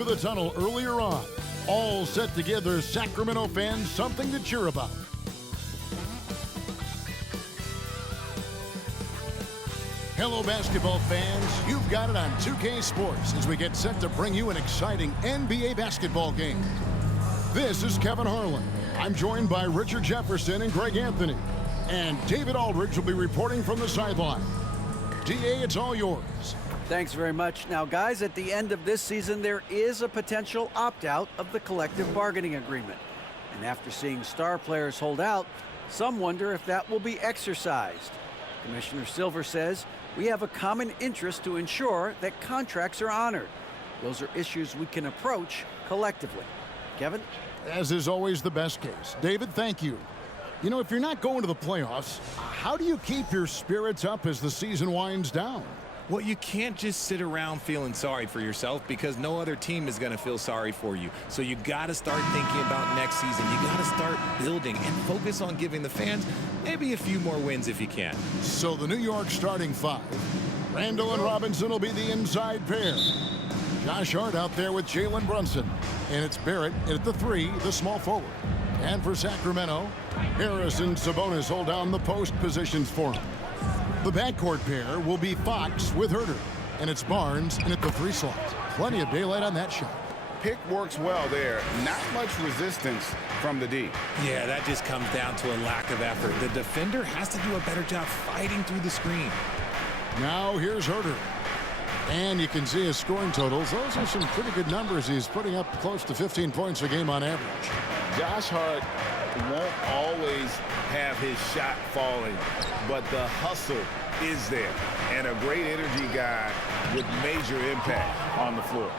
To the tunnel earlier on, all set to give their Sacramento fans something to cheer about. Hello, basketball fans. You've got it on 2K Sports as we get set to bring you an exciting NBA basketball game. This is Kevin Harlan. I'm joined by Richard Jefferson and Greg Anthony. And David Aldridge will be reporting from the sideline. DA, it's all yours. Thanks very much. Now, guys, at the end of this season, there is a potential opt-out of the collective bargaining agreement. And after seeing star players hold out, some wonder if that will be exercised. Commissioner Silver says we have a common interest to ensure that contracts are honored. Those are issues we can approach collectively. Kevin? As is always the best case. David, thank you. You know, if you're not going to the playoffs, how do you keep your spirits up as the season winds down? Well, you can't just sit around feeling sorry for yourself because no other team is going to feel sorry for you. So you got to start thinking about next season. You got to start building and focus on giving the fans maybe a few more wins if you can. So the New York starting five. Randall and Robinson will be the inside pair. Josh Hart out there with Jalen Brunson. And it's Barrett at the three, the small forward. And for Sacramento, Harris and Sabonis hold down the post positions for him. The backcourt pair will be Fox with Herter, and it's Barnes in at the three slot. Plenty of daylight on that shot. Pick works well there. Not much resistance from the D. Yeah, that just comes down to a lack of effort. The defender has to do a better job fighting through the screen. Now here's Herter. And you can see his scoring totals. Those are some pretty good numbers. He's putting up close to 15 points a game on average. Josh Hart won't always have his shot falling, but the hustle is there. And a great energy guy with major impact on the floor.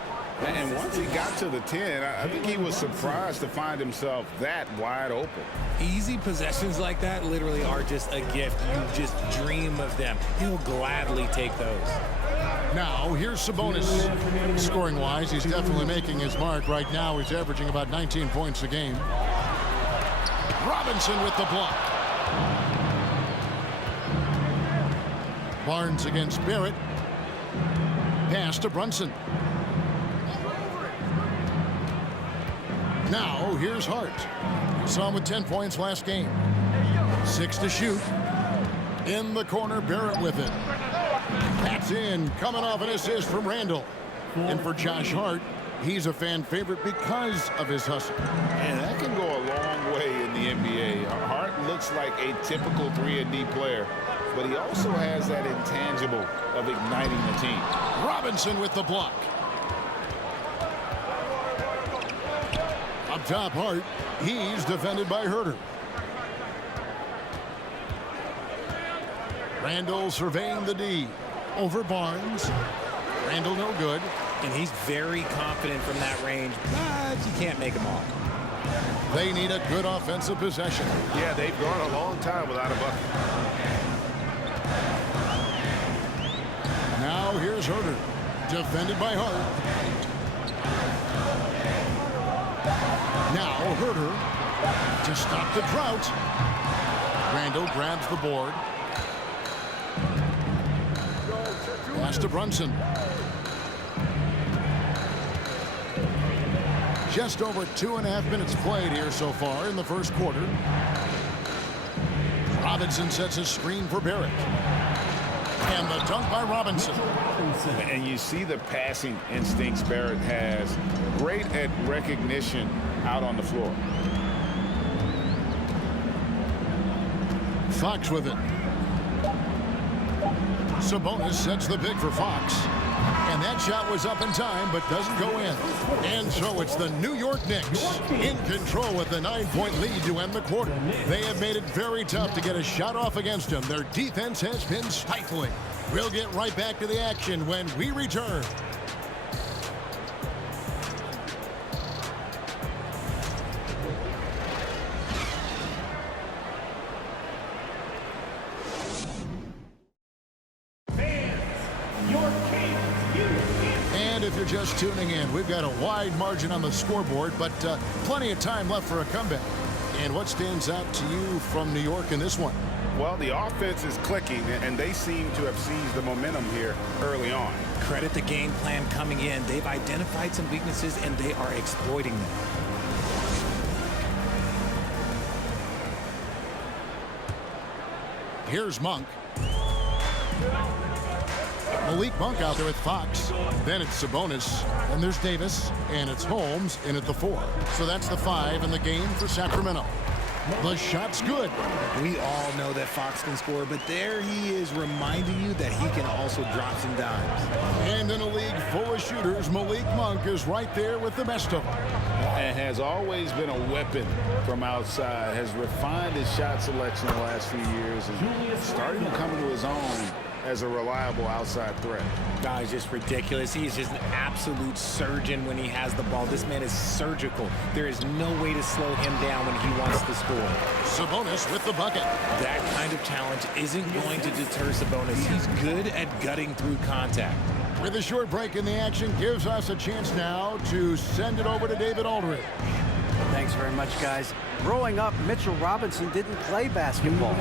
And once he got to the 10, I think he was surprised to find himself that wide open. Easy possessions like that literally are just a gift. You just dream of them. He'll gladly take those. Now, here's Sabonis. Scoring-wise, he's definitely making his mark. Right now, he's averaging about 19 points a game. Robinson with the block. Barnes against Barrett. Pass to Brunson. Now, here's Hart. We saw him with 10 points last game. 6 to shoot. In the corner, Barrett with it. That's in, coming off an assist from Randall. And for Josh Hart, he's a fan favorite because of his hustle. And that can go a long way in the NBA. Hart looks like a typical 3-and-D player, but he also has that intangible of igniting the team. Robinson with the block. Up top, Hart. He's defended by Herter. Randall surveying the D. Over Barnes. Randall no good. And he's very confident from that range, but you can't make them all. They need a good offensive possession. Yeah, they've gone a long time without a bucket. Now here's Herter. Defended by Hart. Now Herter to stop the drought. Randall grabs the board. Pass to Brunson. Just over 2.5 minutes played here so far in the first quarter. Robinson sets a screen for Barrett. And the dunk by Robinson. And you see the passing instincts Barrett has. Great at recognition out on the floor. Fox with it. Sabonis sets the pick for Fox. And that shot was up in time, but doesn't go in. And so it's the New York Knicks in control with the 9-point lead to end the quarter. They have made it very tough to get a shot off against them. Their defense has been stifling. We'll get right back to the action when we return. And if you're just tuning in, we've got a wide margin on the scoreboard, but plenty of time left for a comeback. And what stands out to you from New York in this one? Well, the offense is clicking, and they seem to have seized the momentum here early on. Credit the game plan coming in. They've identified some weaknesses, and they are exploiting them. Here's Monk. Malik Monk out there with Fox. Then it's Sabonis. And there's Davis. And it's Holmes in at the 4. So that's the 5 in the game for Sacramento. The shot's good. We all know that Fox can score, but there he is reminding you that he can also drop some dimes. And in a league full of shooters, Malik Monk is right there with the best of them. And has always been a weapon from outside. Has refined his shot selection the last few years. And starting to come into his own as a reliable outside threat. Guys, just ridiculous. He is just an absolute surgeon when he has the ball. This man is surgical. There is no way to slow him down when he wants to score. Sabonis with the bucket. That kind of challenge isn't going to deter Sabonis. He's good at gutting through contact. With a short break in the action, gives us a chance now to send it over to David Aldridge. Thanks very much, guys. Growing up, Mitchell Robinson didn't play basketball,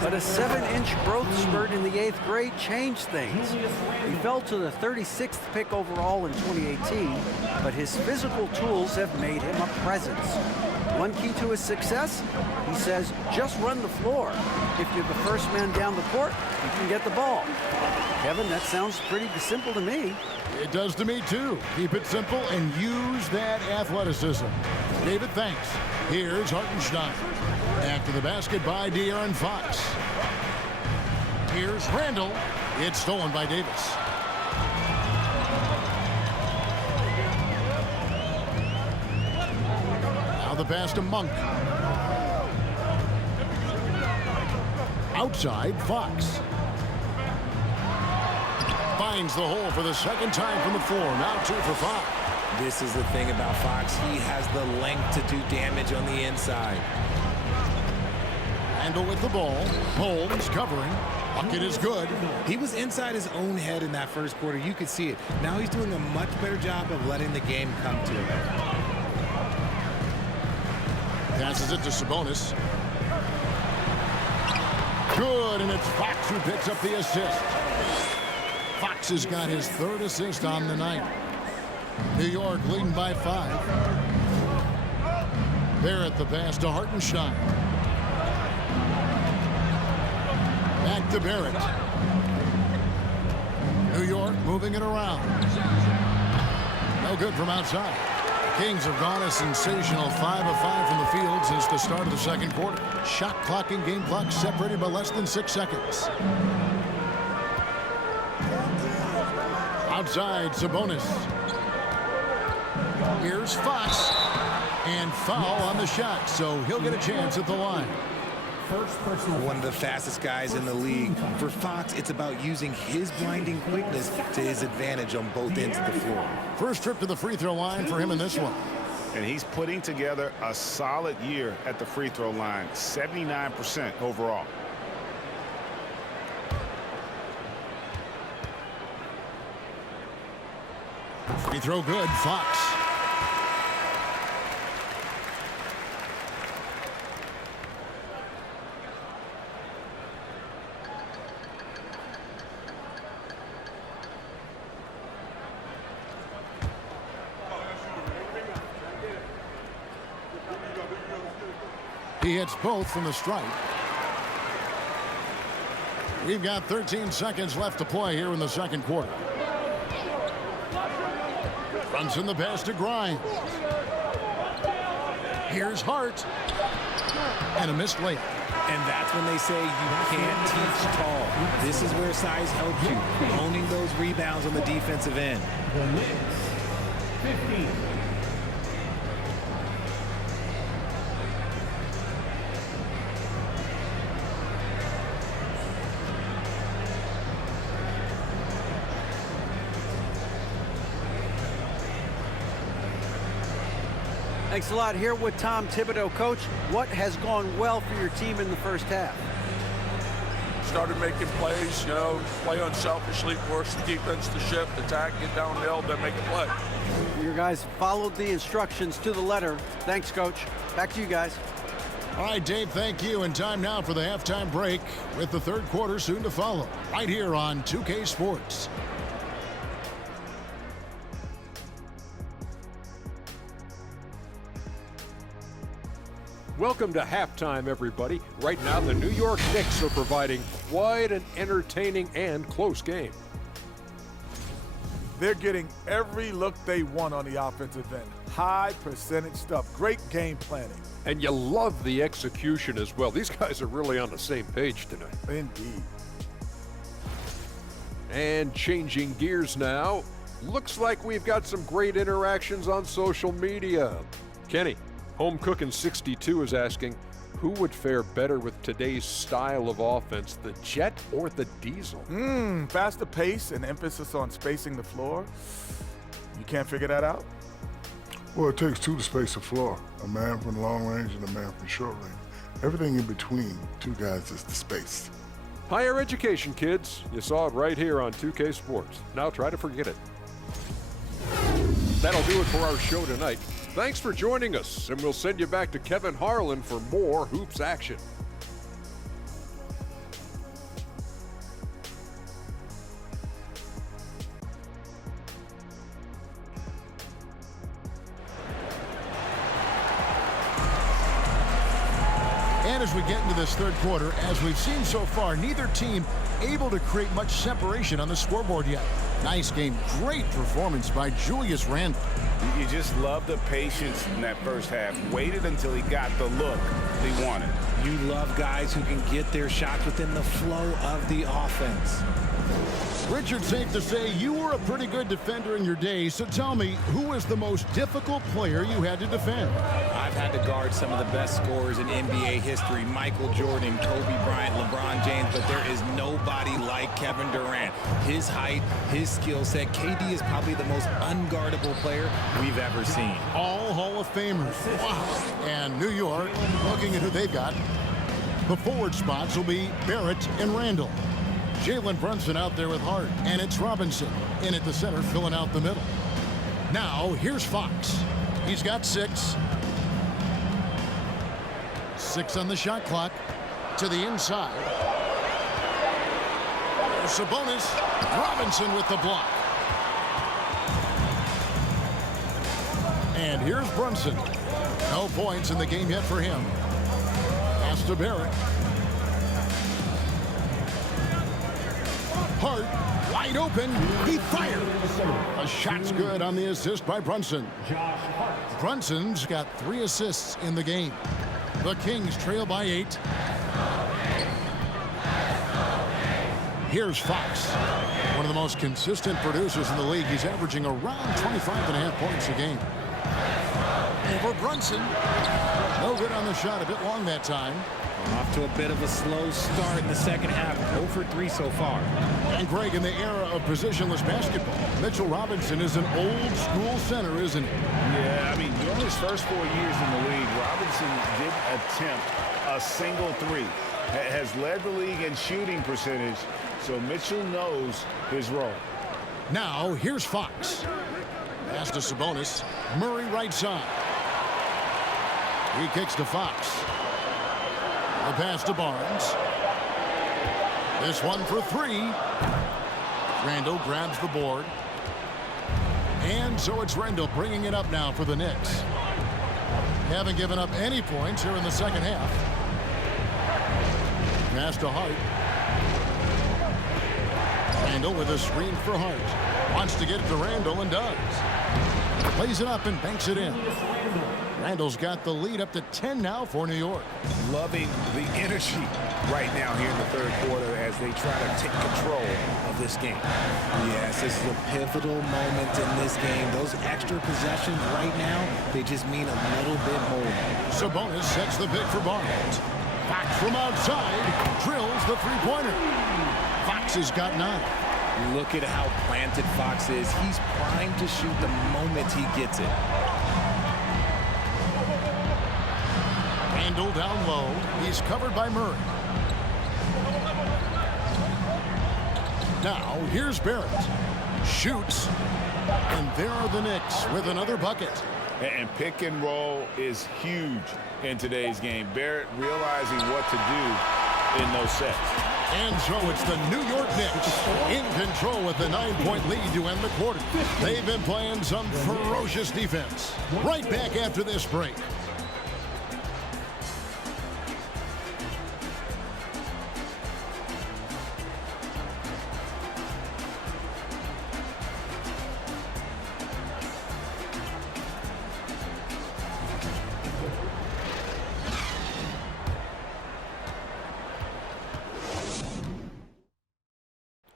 but a 7-inch growth spurt in the 8th grade changed things. He fell to the 36th pick overall in 2018, but his physical tools have made him a presence. One key to his success, he says, just run the floor. If you're the first man down the court, you can get the ball. Kevin, that sounds pretty simple to me. It does to me, too. Keep it simple and use that athleticism. David, thanks. Here's Hartenstein. Back to the basket by De'Aaron Fox. Here's Randall. It's stolen by Davis. Now the pass to Monk. Outside, Fox. Finds the hole for the second time from the floor. Now 2 for 5. This is the thing about Fox. He has the length to do damage on the inside. Randall with the ball. Holmes covering. Bucket is good. He was inside his own head in that first quarter. You could see it. Now he's doing a much better job of letting the game come to him. Passes it to Sabonis. Good, and it's Fox who picks up the assist. Fox has got his 3rd assist on the night. New York leading by 5. Barrett the pass to Hartenstein. Back to Barrett. New York moving it around. No good from outside. Kings have gone a sensational 5 of 5 from the field since the start of the second quarter. Shot clock and game clock separated by less than 6 seconds. Outside, Sabonis. Here's Fox. And foul on the shot, so he'll get a chance at the line. One of the fastest guys in the league. For Fox, it's about using his blinding quickness to his advantage on both ends of the floor. First trip to the free throw line for him in this one. And he's putting together a solid year at the free throw line, 79% overall. Free throw good, Fox. He hits both from the stripe. We've got 13 seconds left to play here in the second quarter. Runs in the pass to Grimes. Here's Hart. And a missed layup. And that's when they say you can't teach tall. This is where size helps you, owning those rebounds on the defensive end. The Knicks, 15. Thanks a lot. Here with Tom Thibodeau. Coach, what has gone well for your team in the first half? Started making plays, play unselfishly, force the defense to shift, attack, get downhill, then make a play. Your guys followed the instructions to the letter. Thanks, Coach. Back to you guys. All right, Dave, thank you. And time now for the halftime break with the third quarter soon to follow right here on 2K Sports. Welcome to halftime, everybody. Right now, the New York Knicks are providing quite an entertaining and close game. They're getting every look they want on the offensive end. High percentage stuff. Great game planning. And you love the execution as well. These guys are really on the same page tonight. Indeed. And changing gears now, looks like we've got some great interactions on social media. Kenny, Home Cookin' 62 is asking, who would fare better with today's style of offense, the Jet or the Diesel? Faster pace and emphasis on spacing the floor. You can't figure that out? Well, it takes two to space the floor, a man from long range and a man from short range. Everything in between two guys is the space. Higher education, kids. You saw it right here on 2K Sports. Now try to forget it. That'll do it for our show tonight. Thanks for joining us, and we'll send you back to Kevin Harlan for more hoops action. And as we get into this third quarter, as we've seen so far, neither team able to create much separation on the scoreboard yet. Nice game. Great performance by Julius Randle. You just love the patience in that first half. Waited until he got the look he wanted. You love guys who can get their shots within the flow of the offense. Richard, safe to say you were a pretty good defender in your day, so tell me, who was the most difficult player you had to defend? I've had to guard some of the best scorers in NBA history, Michael Jordan, Kobe Bryant, LeBron James, but there is nobody like Kevin Durant. His height, his skill set, KD is probably the most unguardable player we've ever seen. All Hall of Famers. Wow. And New York, looking at who they've got, the forward spots will be Barrett and Randall. Jalen Brunson out there with Hart, and it's Robinson in at the center, filling out the middle. Now, here's Fox. He's got 6. 6 on the shot clock. To the inside. There's Sabonis. Robinson with the block. And here's Brunson. No points in the game yet for him. Pass to Barrett. Hart, wide open, he fired. A shot's good on the assist by Brunson. Brunson's got 3 assists in the game. The Kings trail by 8. Here's Fox, one of the most consistent producers in the league. He's averaging around 25.5 points a game. Over Brunson. No good on the shot, a bit long that time. Off to a bit of a slow start in the second half. 0 for 3 so far. And Greg, in the era of positionless basketball, Mitchell Robinson is an old school center, isn't he? Yeah, I mean, during his first 4 years in the league, Robinson did attempt a single 3. Has led the league in shooting percentage, so Mitchell knows his role. Now, here's Fox. Pass to Sabonis. Murray right side. He kicks to Fox. The pass to Barnes. This one for 3. Randall grabs the board. And so it's Randall bringing it up now for the Knicks. Haven't given up any points here in the second half. Pass to Hart. Randall with a screen for Hart. Wants to get it to Randall and does. Plays it up and banks it in. Randall's got the lead up to 10 now for New York. Loving the energy right now here in the third quarter as they try to take control of this game. Yes, this is a pivotal moment in this game. Those extra possessions right now, they just mean a little bit more. Sabonis sets the pick for Barnes. Fox from outside drills the three-pointer. Fox has got 9. Look at how planted Fox is. He's primed to shoot the moment he gets it. Randall down low. He's covered by Murray. Now, here's Barrett. Shoots. And there are the Knicks with another bucket. And pick and roll is huge in today's game. Barrett realizing what to do in those sets. And so it's the New York Knicks in control with a 9-point lead to end the quarter. They've been playing some ferocious defense. Right back after this break.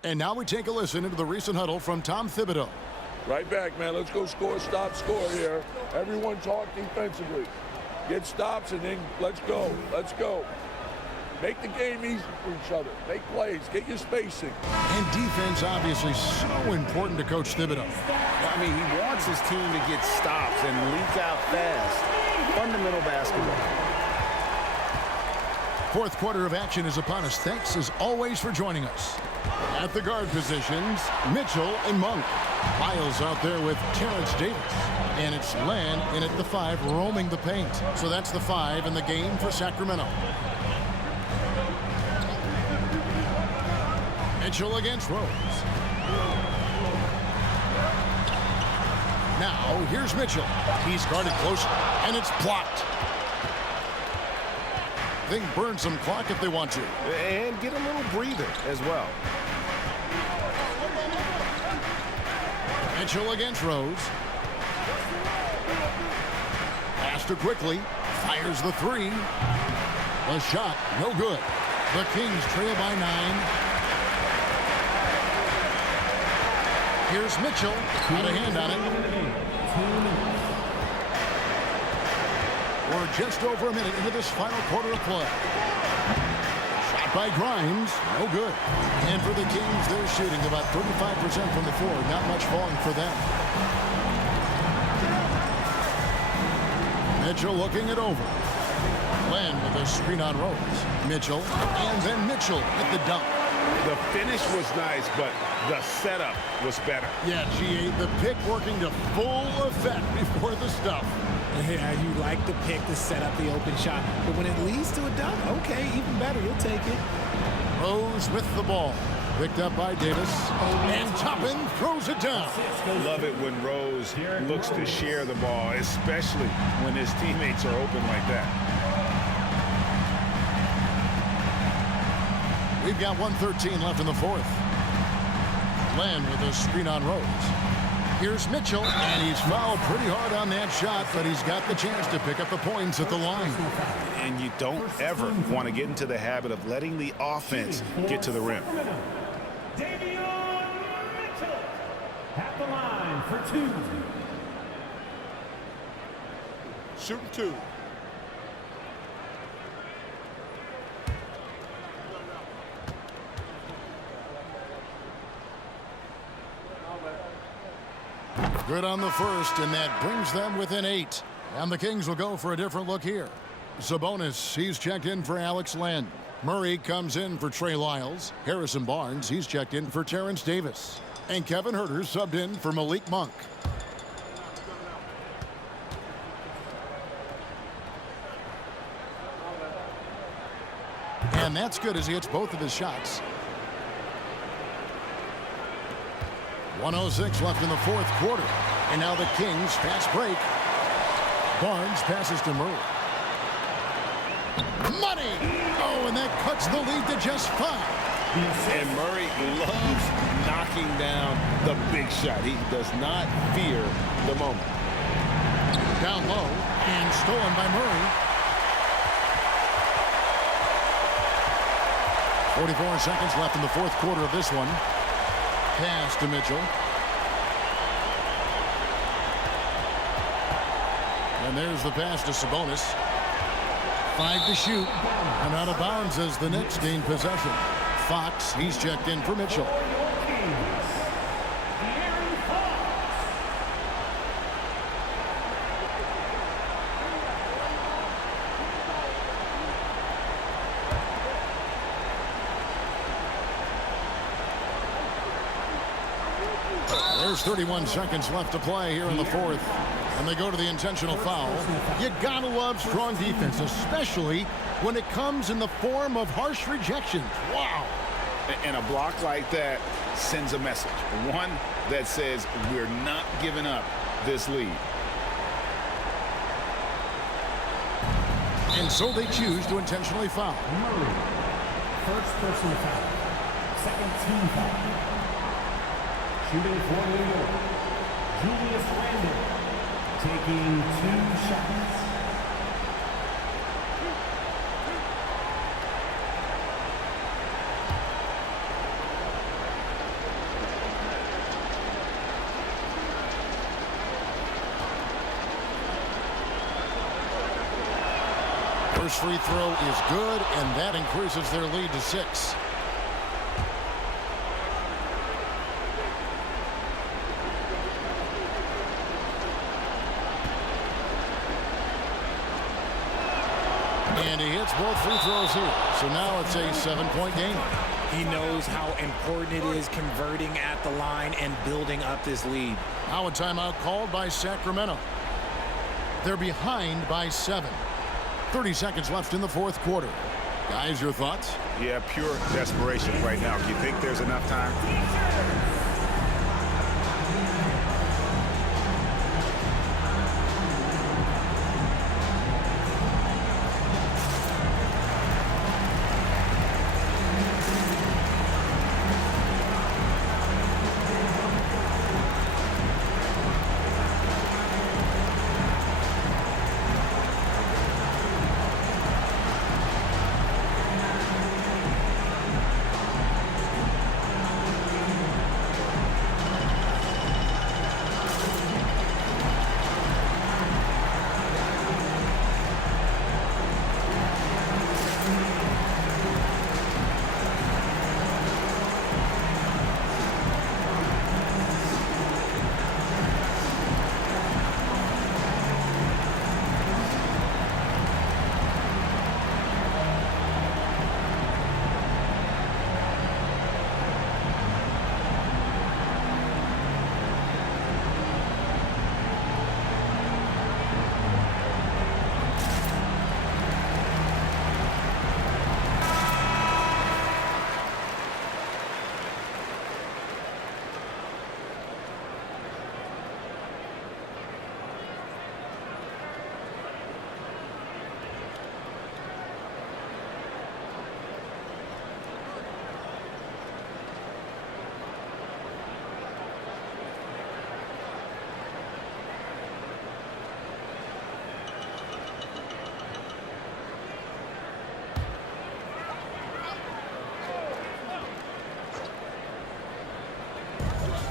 And now we take a listen into the recent huddle from Tom Thibodeau. Right back, man. Let's go score, stop, score here. Everyone talk defensively. Get stops and then let's go. Let's go. Make the game easy for each other. Make plays. Get your spacing. And defense obviously so important to Coach Thibodeau. I mean, he wants his team to get stops and leak out fast. Fundamental basketball. Fourth quarter of action is upon us. Thanks as always for joining us. At the guard positions, Mitchell and Monk. Miles out there with Terrence Davis. And it's Len in at the 5 roaming the paint. So that's the 5 in the game for Sacramento. Mitchell against Rose. Now here's Mitchell. He's guarded closely and it's blocked. They can burn some clock if they want to. And get a little breather as well. Mitchell against Rose. Passer quickly. Fires the 3. The shot, no good. The Kings trail by 9. Here's Mitchell. Got a hand on it. We're just over a minute into this final quarter of play. Shot by Grimes. No good. And for the Kings, they're shooting about 35% from the floor. Not much falling for them. Mitchell looking it over. Len with a screen on Rose. Mitchell. And then Mitchell at the dunk. The finish was nice, but the setup was better. Yeah, GA, the pick working to full effect before the stuff. Yeah, you like the pick to set up the open shot. But when it leads to a dunk, okay, even better. You'll take it. Rose with the ball. Picked up by Davis. And Toppin throws it down. Love it when Rose looks to share the ball, especially when his teammates are open like that. We've got 1:13 left in the fourth. Len with a screen on Rose. Here's Mitchell, and he's fouled pretty hard on that shot, but he's got the chance to pick up the points at the line. And you don't ever want to get into the habit of letting the offense get to the rim. Mitchell at the line for 2. Shooting 2. Good on the first, and that brings them within 8. And the Kings will go for a different look here. Sabonis, he's checked in for Alex Len. Murray comes in for Trey Lyles. Harrison Barnes, he's checked in for Terrence Davis. And Kevin Huerter subbed in for Malik Monk. And that's good as he hits both of his shots. 1:06 left in the fourth quarter. And now the Kings fast break. Barnes passes to Murray. Money! Oh, and that cuts the lead to just 5. And Murray loves knocking down the big shot. He does not fear the moment. Down low and stolen by Murray. 44 seconds left in the fourth quarter of this one. Pass to Mitchell. And there's the pass to Sabonis. 5 to shoot. And out of bounds as the Knicks gain possession. Fox, he's checked in for Mitchell. There's 31 seconds left to play here in the fourth. And they go to the intentional foul. You gotta love strong defense, especially when it comes in the form of harsh rejections. Wow. And a block like that sends a message. One that says we're not giving up this lead. And so they choose to intentionally foul. Murray. First personal foul. Second team foul. Shooting for New York, Julius Randle, taking 2 shots. First free throw is good, and that increases their lead to 6. And he hits both free throws here. So now it's a 7-point game. He knows how important it is converting at the line and building up this lead. Now a timeout called by Sacramento. They're behind by 7. 30 seconds left in the fourth quarter. Guys, your thoughts? Yeah, pure desperation right now. Do you think there's enough time?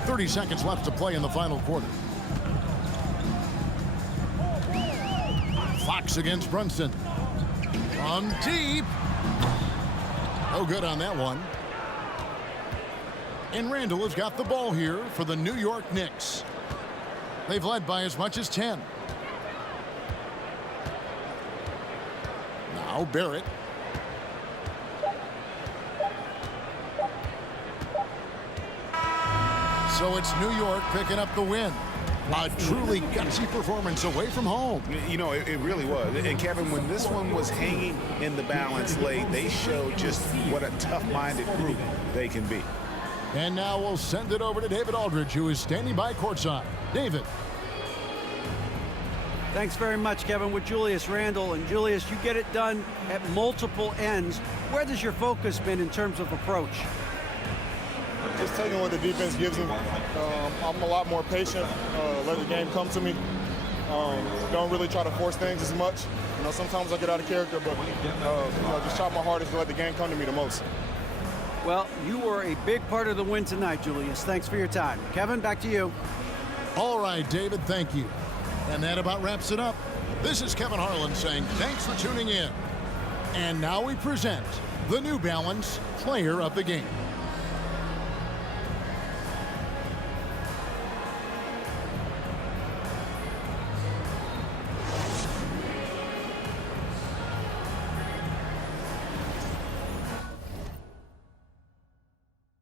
.30 seconds left to play in the final quarter. Fox against Brunson. From deep. No good on that one. And Randle has got the ball here for the New York Knicks. They've led by as much as 10. Now Barrett. So it's New York picking up the win. A truly gutsy performance away from home. You know, it really was. And Kevin, when this one was hanging in the balance late, they showed just what a tough-minded group they can be. And now we'll send it over to David Aldridge, who is standing by courtside. David. Thanks very much, Kevin, with Julius Randle. And Julius, you get it done at multiple ends. Where has your focus been in terms of approach? Just taking what the defense gives me. I'm a lot more patient, let the game come to me. Don't really try to force things as much. You know, sometimes I get out of character, but just try my hardest to let the game come to me the most. Well, you were a big part of the win tonight, Julius. Thanks for your time. Kevin, back to you. All right, David, thank you. And that about wraps it up. This is Kevin Harlan saying thanks for tuning in. And now we present the New Balance Player of the Game.